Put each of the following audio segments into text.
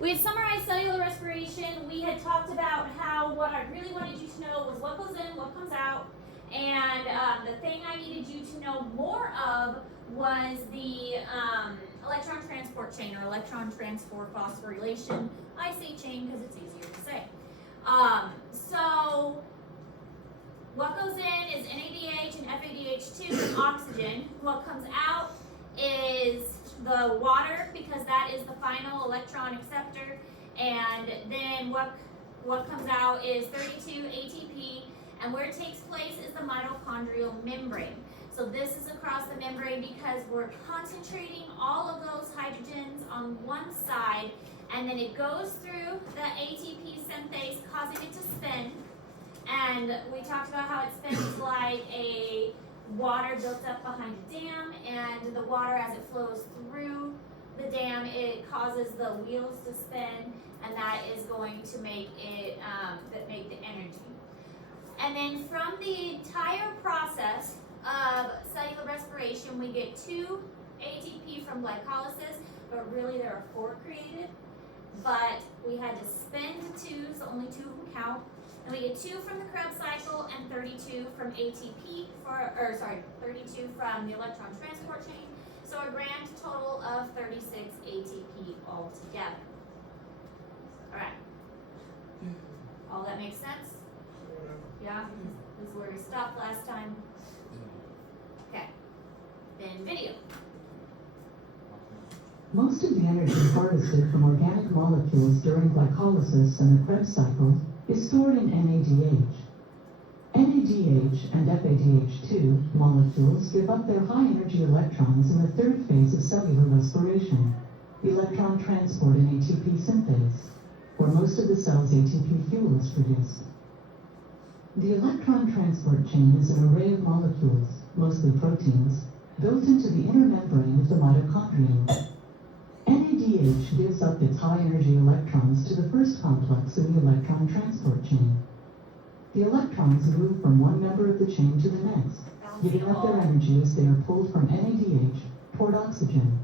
We had summarized cellular respiration. We had talked about how what I really wanted you to know was what goes in, what comes out, and the thing I needed you to know more of was the electron transport chain, or electron transport phosphorylation. I say chain because it's easier to say. So what goes in is NADH and FADH2 and oxygen. What comes out is the water, because that is the final electron acceptor, and then what comes out is 32 ATP, and where it takes place is the mitochondrial membrane. So this is across the membrane because we're concentrating all of those hydrogens on one side, and then it goes through the ATP synthase, causing it to spin. And we talked about how it spins like a water built up behind a dam, and the water, as it flows through the dam, it causes the wheels to spin, and that is going to make it make the energy. And then from the entire process of cellular respiration, we get 2 ATP from glycolysis, but really there are 4 created. But we had to spin to 2, so only 2 can count. And we get 2 from the Krebs cycle and 32 from ATP 32 from the electron transport chain. So a grand total of 36 ATP altogether. All right. All that makes sense? Yeah? This is where we stopped last time. Okay. Then video. Most of the energy harvested from organic molecules during glycolysis and the Krebs cycle is stored in NADH. NADH and FADH2 molecules give up their high-energy electrons in the third phase of cellular respiration, electron transport and ATP synthase, where most of the cell's ATP fuel is produced. The electron transport chain is an array of molecules, mostly proteins, built into the inner membrane of the mitochondrium. NADH gives up its high-energy electrons to the first complex in the electron transport chain. The electrons move from one member of the chain to the next, giving up their energy as they are pulled from NADH toward oxygen.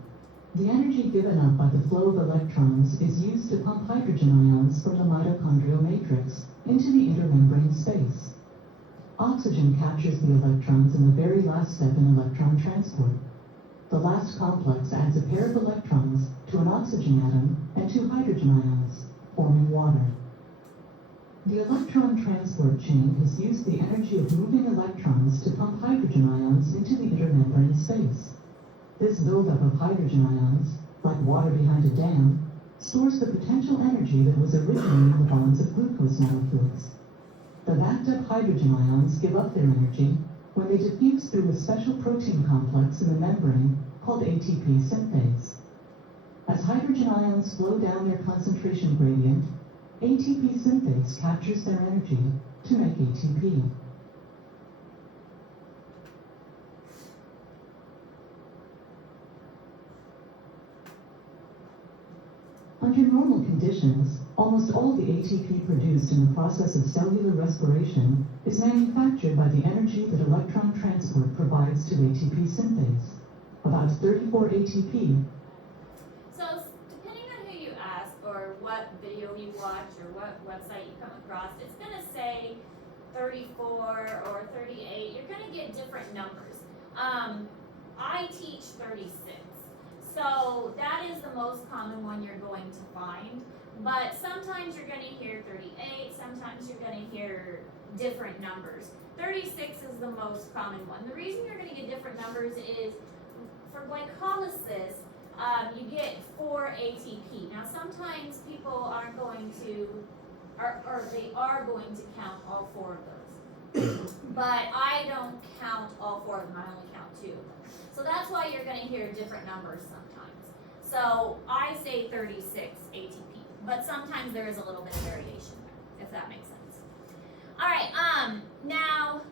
The energy given up by the flow of electrons is used to pump hydrogen ions from the mitochondrial matrix into the intermembrane space. Oxygen captures the electrons in the very last step in electron transport. The last complex adds a pair of electrons to an oxygen atom and 2 hydrogen ions, forming water. The electron transport chain has used the energy of moving electrons to pump hydrogen ions into the intermembrane space. This buildup of hydrogen ions, like water behind a dam, stores the potential energy that was originally in the bonds of glucose molecules. The backed up hydrogen ions give up their energy when they diffuse through a special protein complex in the membrane called ATP synthase. As hydrogen ions flow down their concentration gradient, ATP synthase captures their energy to make ATP. Under normal conditions, almost all the ATP produced in the process of cellular respiration is manufactured by the energy that electron transport provides to ATP synthase. About 34 ATP. So depending on who you ask or what video you watch or what website you come across, it's going to say 34 or 38. You're going to get different numbers. I teach 36. So that is the most common one you're going to find. But sometimes you're going to hear 38, sometimes you're going to hear different numbers. 36 is the most common one. The reason you're going to get different numbers is for glycolysis, you get 4 ATP. Now sometimes people aren't going to, or they are going to count all 4 of those. But I don't count all 4 of them, I only count 2 of them. So that's why you're going to hear different numbers sometimes. So I say 36 ATP, but sometimes there is a little bit of variation there, if that makes sense. All right, now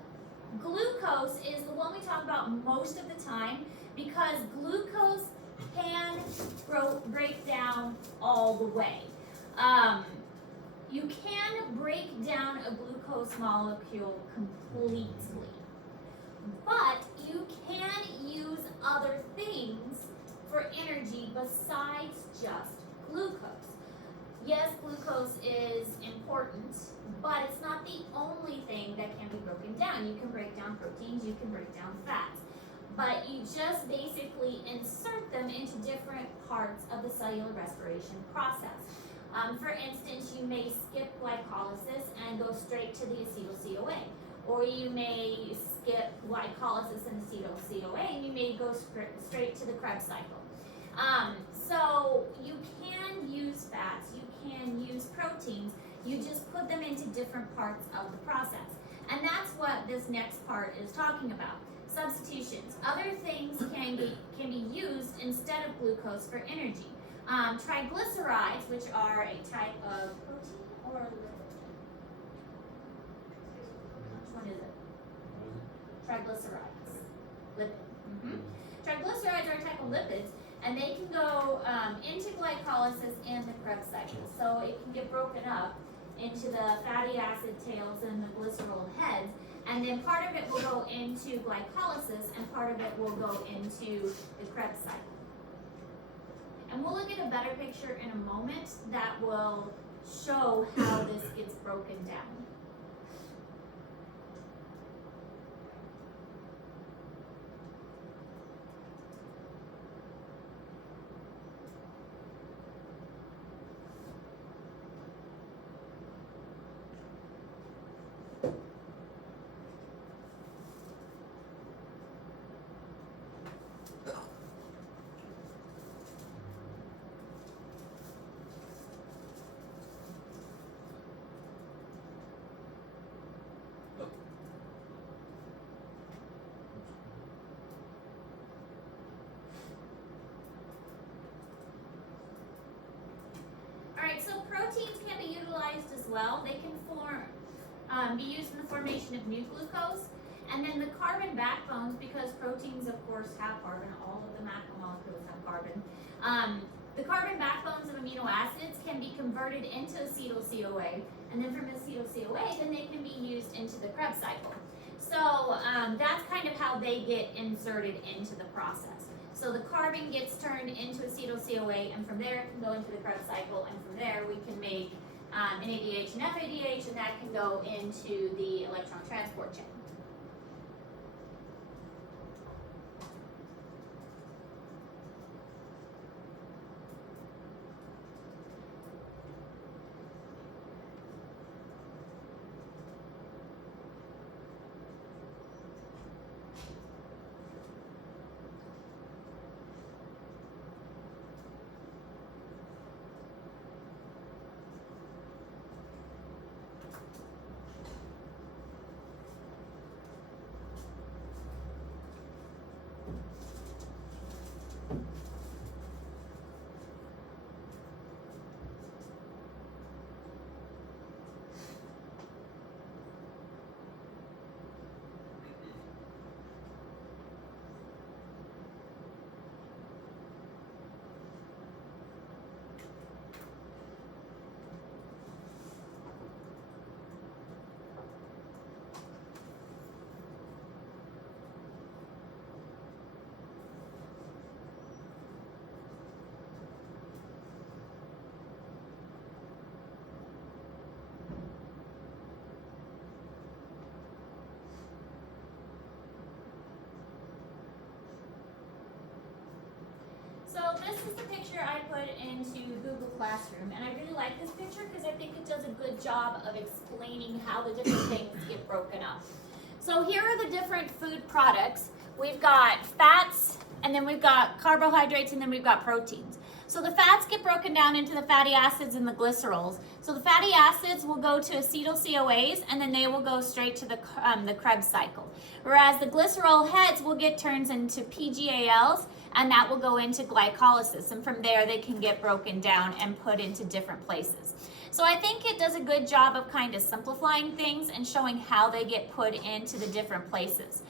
glucose is the one we talk about most of the time because glucose can break down all the way. You can break down a glucose molecule completely, but you can use other things for energy besides just glucose. yes, glucose is important, but it's not the only thing that can be broken down. You can break down proteins, you can break down fats, but you just basically insert them into different parts of the cellular respiration process. For instance, you may skip glycolysis and go straight to the acetyl-CoA, or you may skip glycolysis and acetyl-CoA and you may go straight to the Krebs cycle. So you can use fats, you can use proteins, you just put them into different parts of the process. And that's what this next part is talking about. Substitutions. Other things can be used instead of glucose for energy. Triglycerides, which are a type of protein or lipid. Which one is it? Triglycerides. Lipid. Triglycerides are a type of lipids, and they can go into glycolysis and the Krebs cycle. So it can get broken up into the fatty acid tails and the glycerol heads, and then part of it will go into glycolysis and part of it will go into the Krebs cycle. And we'll look at a better picture in a moment that will show how this gets broken down. Alright, so proteins can be utilized as well. They can be used in the formation of new glucose. And then the carbon backbones, because proteins of course have carbon, all of the macromolecules have carbon. The carbon backbones of amino acids can be converted into acetyl-CoA, and then from acetyl-CoA, then they can be used into the Krebs cycle. So that's kind of how they get inserted into the process. So the carbon gets turned into acetyl-CoA, and from there it can go into the Krebs cycle, and from there we can make NADH and FADH, and that can go into the electron transport chain. So this is the picture I put into Google Classroom, and I really like this picture because I think it does a good job of explaining how the different things get broken up. So here are the different food products. We've got fats, and then we've got carbohydrates, and then we've got proteins. So the fats get broken down into the fatty acids and the glycerols. So the fatty acids will go to acetyl-CoAs, and then they will go straight to the Krebs cycle. Whereas the glycerol heads will get turned into PGALs, and that will go into glycolysis. And from there, they can get broken down and put into different places. So I think it does a good job of kind of simplifying things and showing how they get put into the different places.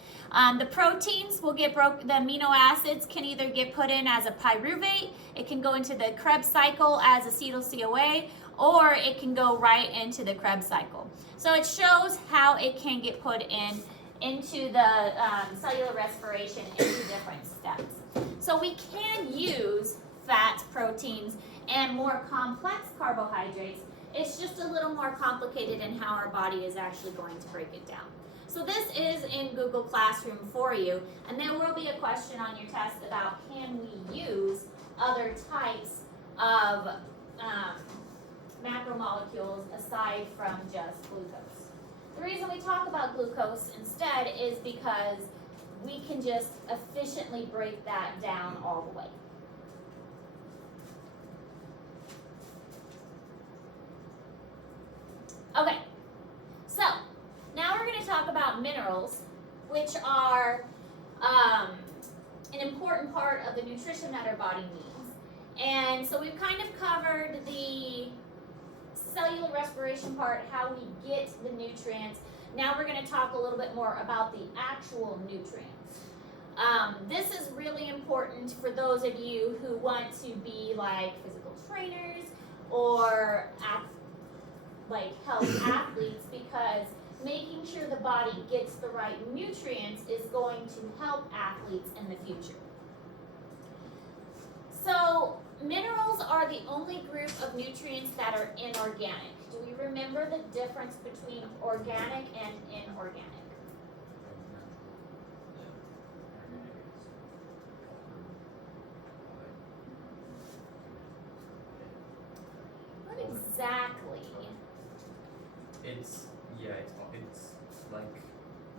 The proteins will get the amino acids can either get put in as a pyruvate, it can go into the Krebs cycle as acetyl-CoA, or it can go right into the Krebs cycle. So it shows how it can get put into the cellular respiration into different steps. So we can use fats, proteins, and more complex carbohydrates, it's just a little more complicated in how our body is actually going to break it down. So this is in Google Classroom for you, and there will be a question on your test about can we use other types of macromolecules aside from just glucose. The reason we talk about glucose instead is because we can just efficiently break that down all the way. Okay, so now we're going to talk about minerals, which are an important part of the nutrition that our body needs. And so we've kind of covered the cellular respiration part, how we get the nutrients. Now we're going to talk a little bit more about the actual nutrients. This is really important for those of you who want to be like physical trainers or health athletes, because making sure the body gets the right nutrients is going to help athletes in the future. So minerals are the only group of nutrients that are inorganic. Do we remember the difference between organic and inorganic? What exactly? It's like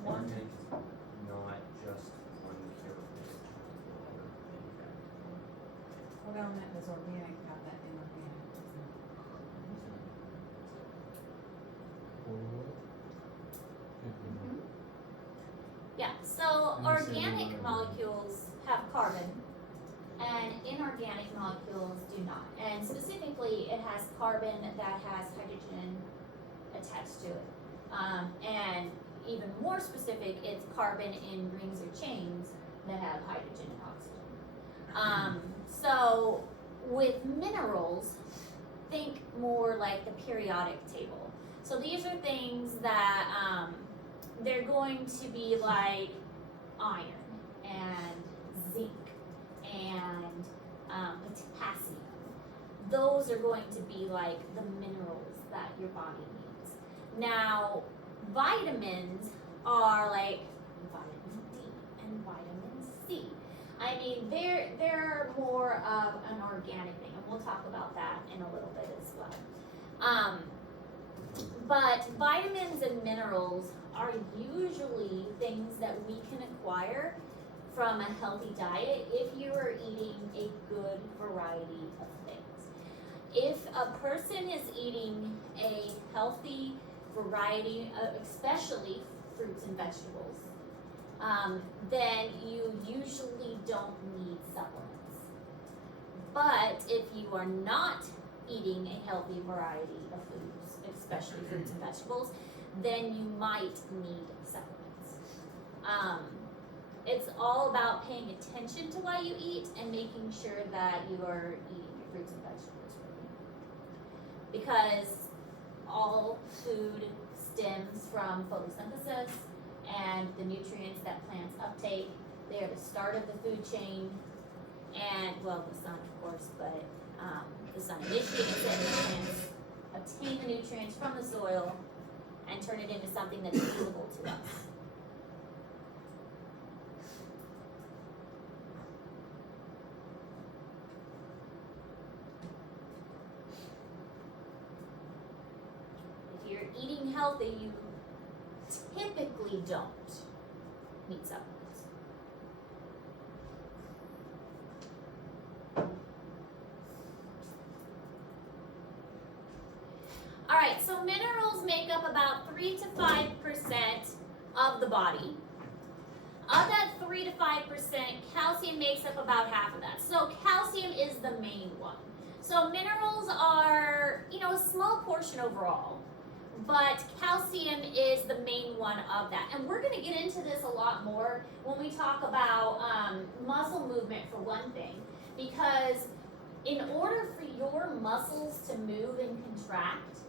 organic is not just one characteristic of water. What element does organic have that inorganic doesn't? Yeah, so organic molecules have carbon and inorganic molecules do not. And specifically, it has carbon that has hydrogen attached to it. And even more specific, it's carbon in rings or chains that have hydrogen and oxygen. So with minerals, think more like the periodic table. So these are things that they're going to be like iron and zinc and potassium. Those are going to be like the minerals that your body needs. Now, vitamins are like vitamin D and vitamin C. I mean, they're more of an organic thing, and we'll talk about that in a little bit as well. But vitamins and minerals are usually things that we can acquire from a healthy diet if you are eating a good variety of things. If a person is eating a healthy variety of, especially fruits and vegetables, then you usually don't need supplements. But if you are not eating a healthy variety of foods, especially fruits and vegetables, then you might need supplements. It's all about paying attention to what you eat and making sure that you are eating your fruits and vegetables right. Because all food stems from photosynthesis and the nutrients that plants uptake. They are the start of the food chain, and well, the sun of course, but the sun initiates it, and plants obtain the nutrients from the soil and turn it into something that's usable to us. If you're eating healthy, you typically don't need supplements. All right, so minerals make up about 3 to 5% of the body. Of that 3 to 5%, calcium makes up about half of that. So calcium is the main one. So minerals are, a small portion overall, but calcium is the main one of that. And we're going to get into this a lot more when we talk about muscle movement, for one thing, because in order for your muscles to move and contract,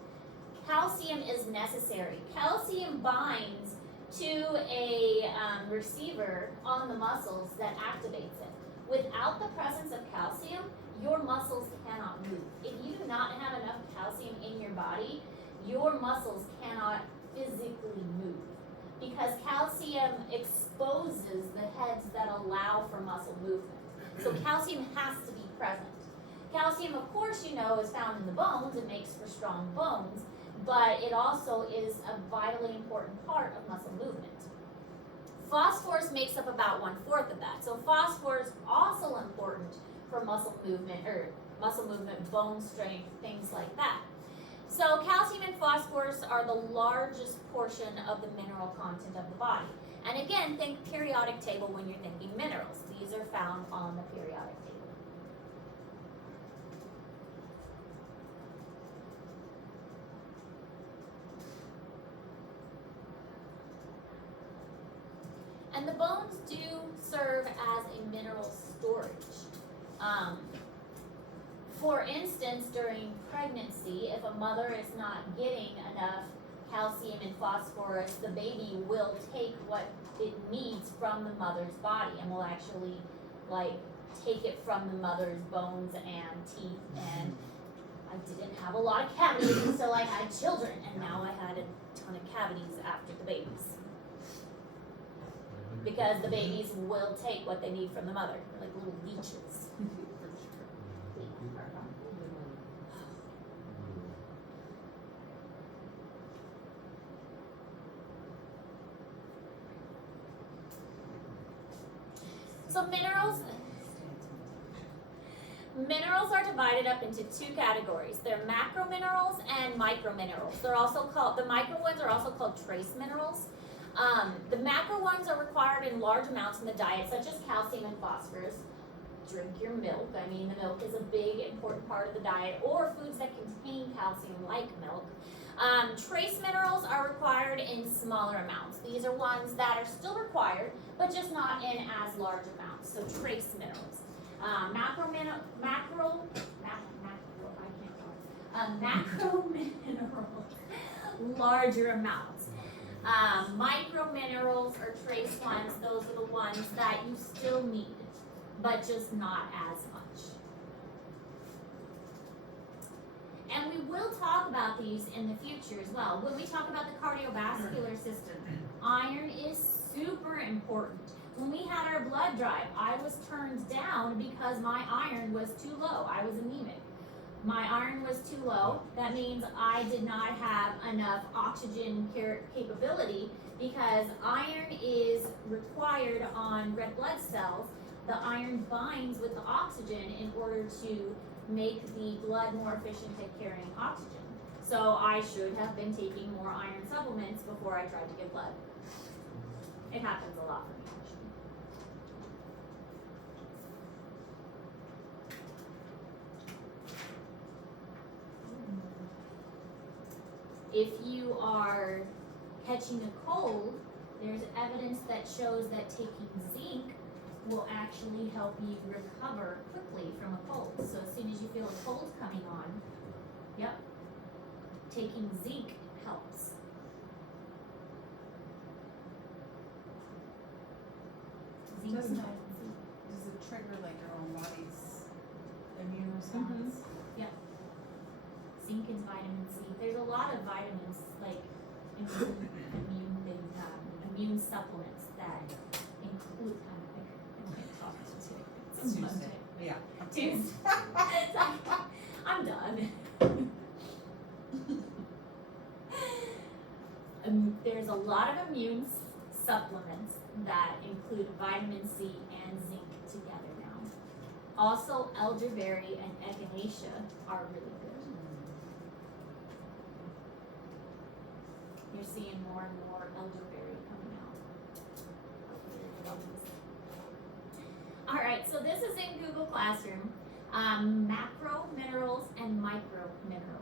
calcium is necessary. Calcium binds to a receiver on the muscles that activates it. Without the presence of calcium, your muscles cannot move. If you do not have enough calcium in your body, your muscles cannot physically move. Because calcium exposes the heads that allow for muscle movement. So calcium has to be present. Calcium, of course, you know, is found in the bones. It makes for strong bones, but it also is a vitally important part of muscle movement. Phosphorus makes up about 1/4 of that. So phosphorus also important for muscle movement, bone strength, things like that. So calcium and phosphorus are the largest portion of the mineral content of the body. And again, think periodic table when you're thinking minerals. These are found on the periodic table. And the bones do serve as a mineral storage. For instance, during pregnancy, if a mother is not getting enough calcium and phosphorus, the baby will take what it needs from the mother's body and will actually take it from the mother's bones and teeth. And I didn't have a lot of cavities until I had children, and now I had a ton of cavities after the babies. Because the babies will take what they need from the mother. They're like little leeches. So minerals are divided up into two categories. They're macro minerals and micro minerals. They're also called, the micro ones are also called trace minerals. The macro ones are required in large amounts in the diet, such as calcium and phosphorus. Drink your milk. I mean, the milk is a big, important part of the diet, or foods that contain calcium, like milk. Trace minerals are required in smaller amounts. These are ones that are still required, but just not in as large amounts. So trace minerals. Macro minerals, larger amounts. Micro minerals or trace ones, those are the ones that you still need, but just not as much. And we will talk about these in the future as well. When we talk about the cardiovascular system, iron is super important. When we had our blood drive, I was turned down because my iron was too low. I was anemic. My iron was too low. That means I did not have enough oxygen capability, because iron is required on red blood cells. The iron binds with the oxygen in order to make the blood more efficient at carrying oxygen. So I should have been taking more iron supplements before I tried to give blood. It happens a lot for me, actually. If you are catching a cold, there's evidence that shows that taking zinc will actually help you recover quickly from a cold. So as soon as you feel a cold coming on, taking zinc helps. Zinc Does and it vitamin C. trigger like your own body's immune response? Zinc and vitamin C. There's a lot of vitamins, like immune supplements that include. I can't talk today. It's Tuesday. Monday. Yeah. Tuesday. I'm done. There's a lot of immune supplements that include vitamin C and zinc together now. Also, elderberry and echinacea are really good. You're seeing more and more elderberry coming out. All right, so this is in Google Classroom. Macro minerals and micro minerals.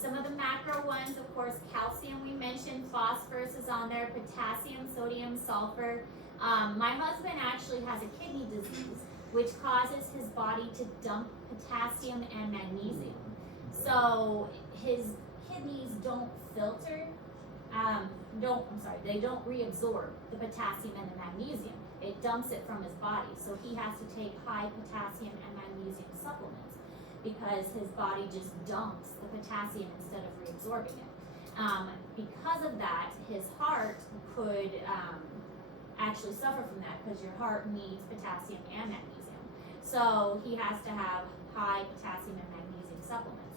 Some of the macro ones, of course, calcium we mentioned, phosphorus is on there, potassium, sodium, sulfur. My husband actually has a kidney disease, which causes his body to dump potassium and magnesium. So his kidneys don't filter, they don't reabsorb the potassium and the magnesium. It dumps it from his body. So he has to take high potassium and magnesium supplements because his body just dumps the potassium instead of reabsorbing it. Because of that, his heart could actually suffer from that because your heart needs potassium and magnesium. So he has to have high potassium and magnesium supplements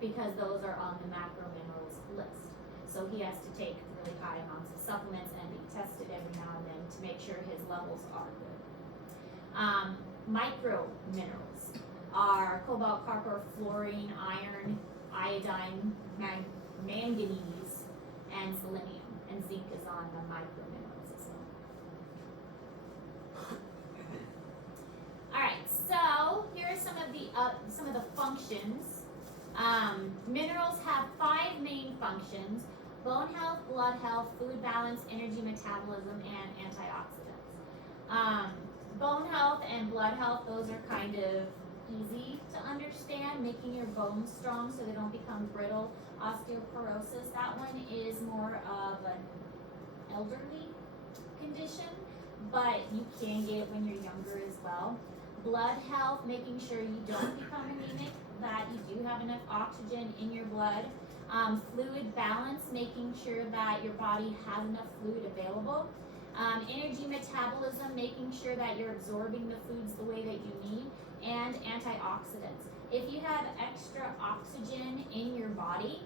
because those are on the macro minerals list. So he has to take really high amounts of supplements and be tested every now and then to make sure his levels are good. Micro minerals are cobalt, copper, fluorine, iron, iodine, manganese, and selenium. And zinc is on the micro minerals as well. Alright, so here are some of the functions. Minerals have 5 main functions: bone health, blood health, fluid balance, energy metabolism, and antioxidants. Bone health and blood health, those are kind of easy to understand, making your bones strong so they don't become brittle. Osteoporosis, that one is more of an elderly condition, but you can get it when you're younger as well. Blood health, making sure you don't become anemic, that you do have enough oxygen in your blood. Fluid balance, making sure that your body has enough fluid available. Energy metabolism, making sure that you're absorbing the foods the way that you need. And antioxidants. If you have extra oxygen in your body,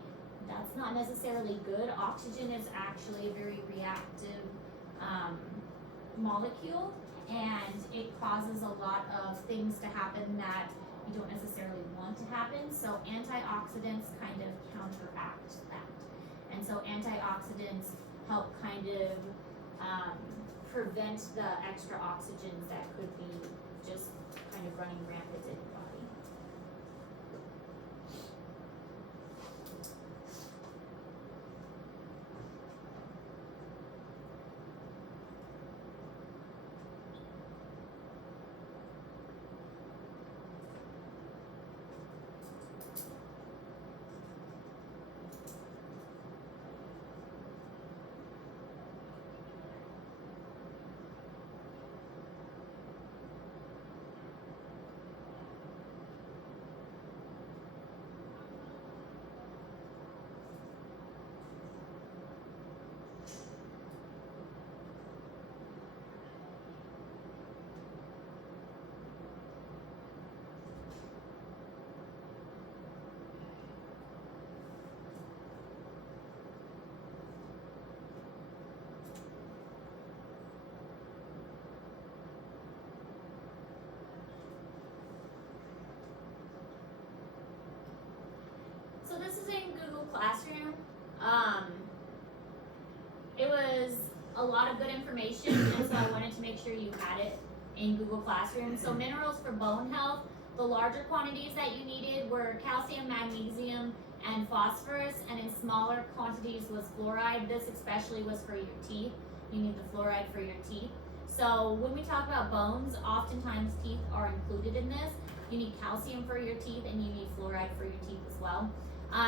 that's not necessarily good. Oxygen is actually a very reactive molecule, and it causes a lot of things to happen that you don't necessarily want to happen. So antioxidants kind of counteract that. And so antioxidants help kind of prevent the extra oxygens that could be just kind of running rampant in your body. So this is in Google Classroom. It was a lot of good information, and so I wanted to make sure you had it in Google Classroom. So minerals for bone health, the larger quantities that you needed were calcium, magnesium, and phosphorus, and in smaller quantities was fluoride. This especially was for your teeth. You need the fluoride for your teeth. So when we talk about bones, oftentimes teeth are included in this. You need calcium for your teeth, and you need fluoride for your teeth as well.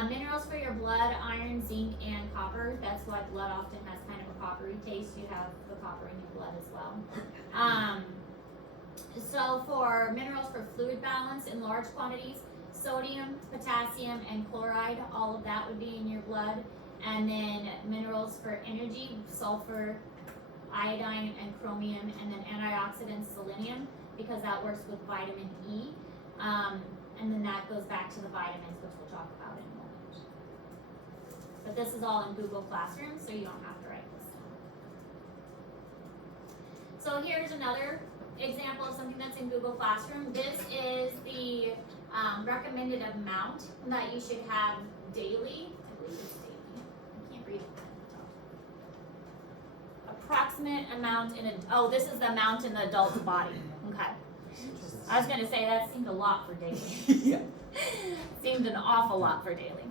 Minerals for your blood, iron, zinc, and copper. That's why blood often has kind of a coppery taste. You have the copper in your blood as well. So for minerals for fluid balance in large quantities, sodium, potassium, and chloride, all of that would be in your blood. And then minerals for energy, sulfur, iodine, and chromium, and then antioxidants, selenium, because that works with vitamin E. And then that goes back to the vitamins, which we'll talk about in a moment. But this is all in Google Classroom, so you don't have to write this down. So here's another example of something that's in Google Classroom. This is the recommended amount that you should have daily. I believe it's daily. I can't read it from the top. Approximate amount in a, this is the amount in the adult's body. Okay. I was going to say that seemed a lot for daily. Yeah. Seemed an awful lot for daily.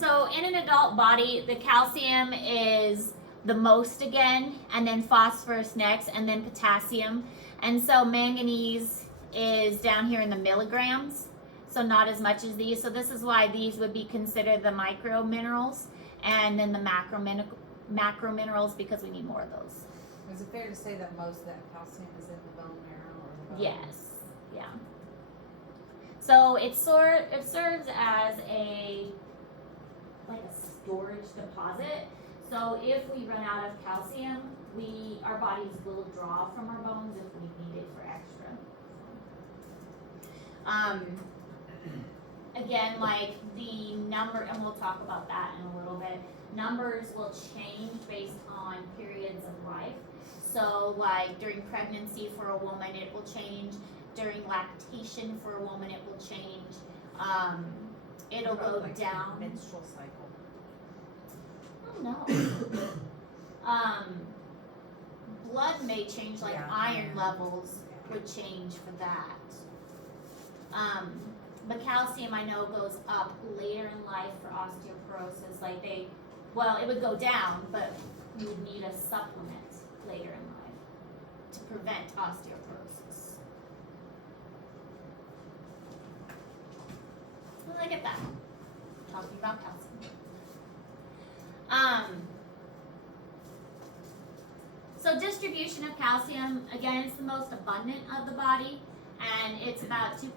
So in an adult body, the calcium is the most again, and then phosphorus next, and then potassium. And so manganese is down here in the milligrams, so not as much as these. So this is why these would be considered the micro minerals, and then the macro minerals, because we need more of those. Is it fair to say that most of that calcium is in the bone marrow or the bone? Yes. Yeah. So it serves as a storage deposit. So if we run out of calcium, our bodies will draw from our bones if we need it for extra. Again, like the number, and we'll talk about that in a little bit. Numbers will change based on periods of life. So like during pregnancy for a woman, it will change. During lactation for a woman, it will change. It'll What about, go like, down. menstrual cycle. Oh no. Blood may change, like Yeah, iron yeah. levels would change for that. But calcium I know goes up later in life for osteoporosis. It would go down, but you would need a supplement later in life to prevent osteoporosis. Look at that. Talking about calcium. So distribution of calcium, again, it's the most abundant of the body, and it's about 2%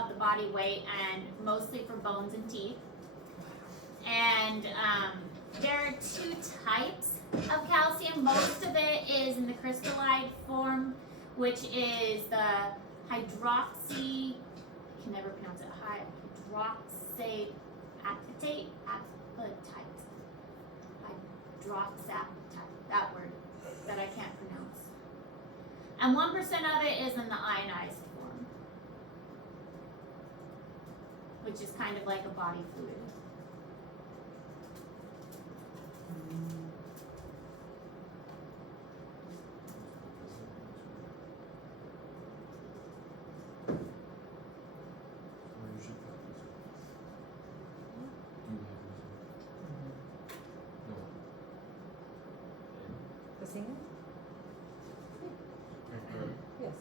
of the body weight, and mostly for bones and teeth. And there are two types of calcium. Most of it is in the crystallized form, which is the hydroxy, I can never pronounce it, hydroxyapatite, that word that I can't pronounce. And 1% of it is in the ionized form, which is kind of like a body fluid. Where you should cut these. Do you have these? No. The singing? Or- Yes.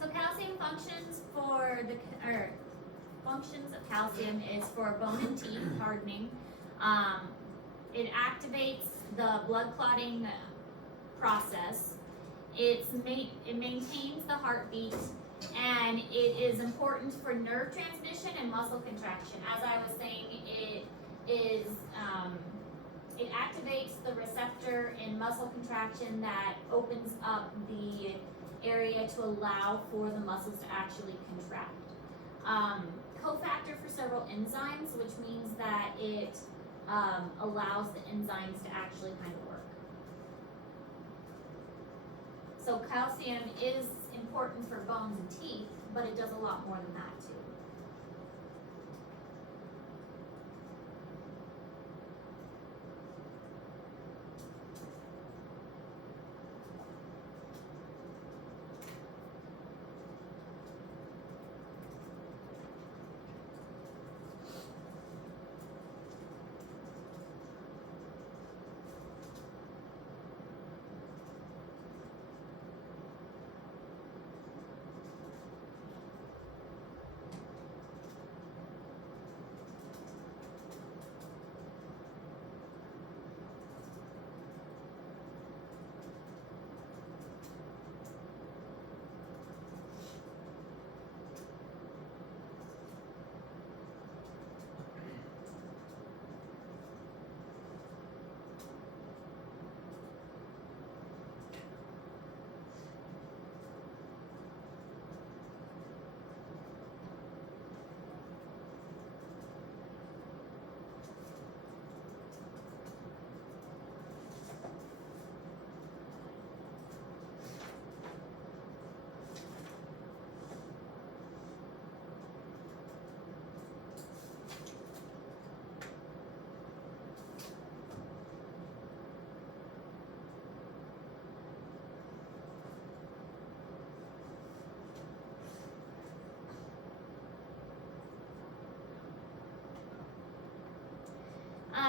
So calcium functions of calcium is for bone and teeth hardening. It activates the blood clotting process. It maintains the heartbeat, and it is important for nerve transmission and muscle contraction. As I was saying, it activates the receptor in muscle contraction that opens up the area to allow for the muscles to actually contract. Cofactor for several enzymes, which means that it allows the enzymes to actually kind of work. So calcium is important for bones and teeth, but it does a lot more than that too.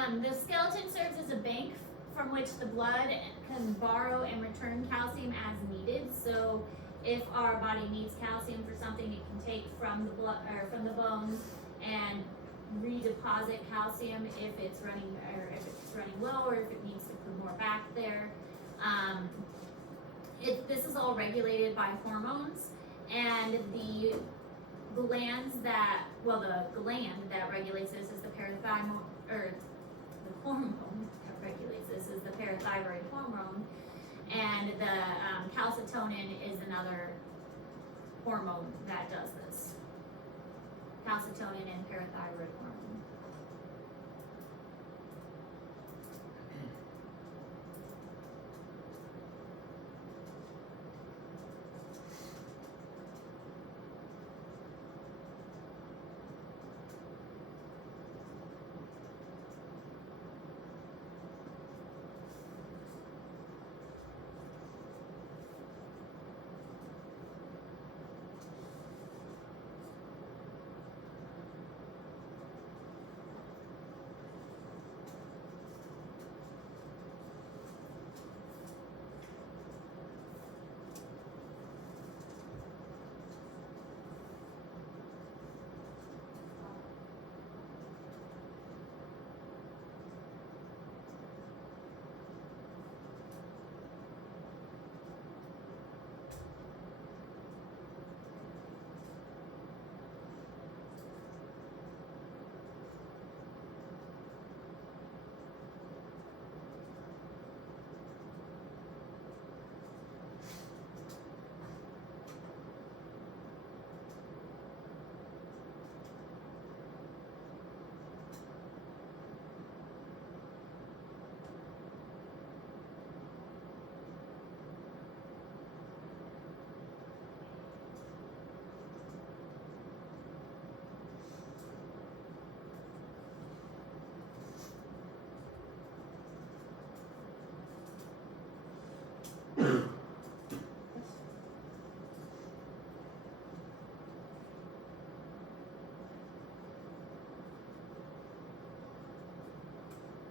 The skeleton serves as a bank from which the blood can borrow and return calcium as needed. So if our body needs calcium for something, it can take from the blood or from the bones and redeposit calcium if it's running low, or if it needs to put more back there. This is all regulated by hormones, and the gland that regulates this is the parathyroid, or the hormone that regulates this is the parathyroid hormone, and the calcitonin is another hormone that does this. Calcitonin and parathyroid hormone.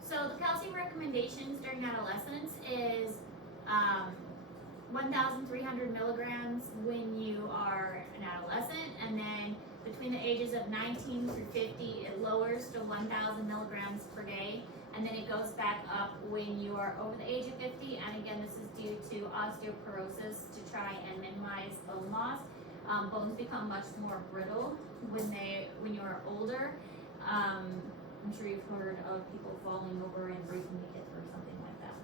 So the calcium recommendations during adolescence is 1,300 milligrams when you are an adolescent, and then between the ages of 19 through 50, it lowers to 1,000 milligrams per day, and then it goes back up when you are over the age of 50. And again, this is due to osteoporosis to try and minimize bone loss. Bones become much more brittle when you are older. I'm sure you've heard of people falling over and breaking the hip or something like that.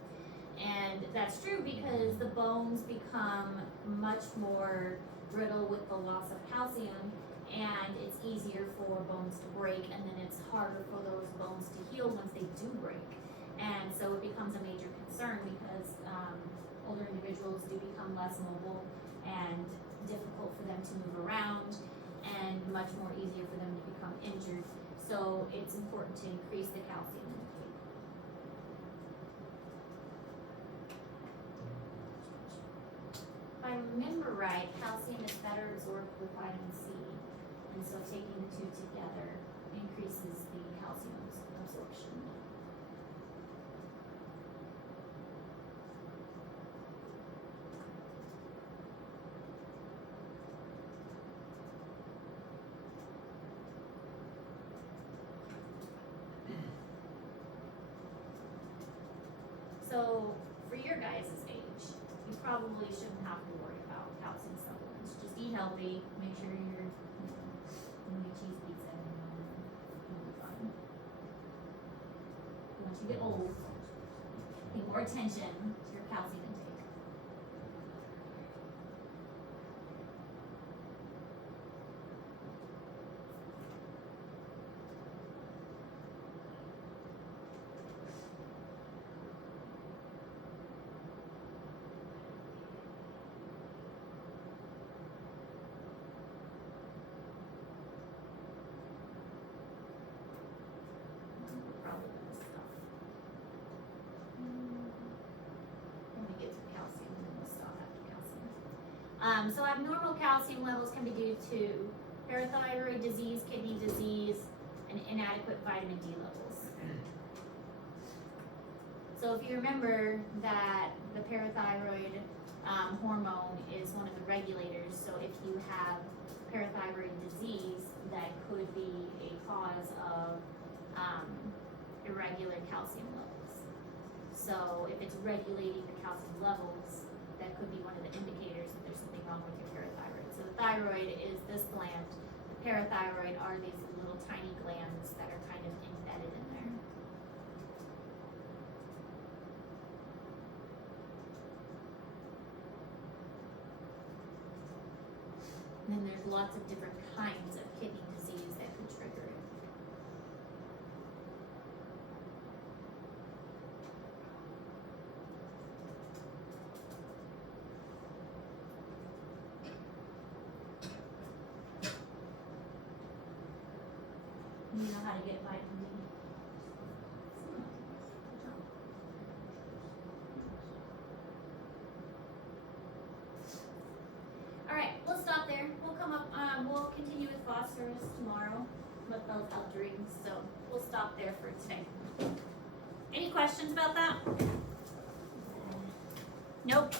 And that's true because the bones become much more brittle with the loss of calcium, and it's easier for bones to break, and then it's harder for those bones to heal once they do break. And so it becomes a major concern because older individuals do become less mobile and difficult for them to move around, and much more easier for them to become injured. So it's important to increase the calcium intake. If I remember right, calcium is better absorbed with vitamin C, and so taking the two together increases the calcium absorption. So for your guys' age, you probably shouldn't have to worry about calcium supplements. Just eat healthy, make sure you're eating cheese pizza every now and then. You'll be fine. Once you get old, pay more attention to your calcium intake. Probably this stuff. When we get to calcium, and then we'll stop after calcium. So abnormal calcium levels can be due to parathyroid disease, kidney disease, and inadequate vitamin D levels. So if you remember that the parathyroid hormone is one of the regulators, so if you have parathyroid disease, that could be a cause of irregular calcium levels. So if it's regulating the calcium levels, that could be one of the indicators that there's something wrong with your parathyroid. So the thyroid is this gland. The parathyroid are these little tiny glands that are kind of embedded in there. And then there's lots of different kinds of kidney disease that could trigger it. You know how to get vitamin D? Alright, we'll stop there. We'll come up, we'll continue with phosphorus tomorrow, what those help drinks, so we'll stop there for today. Any questions about that? Nope.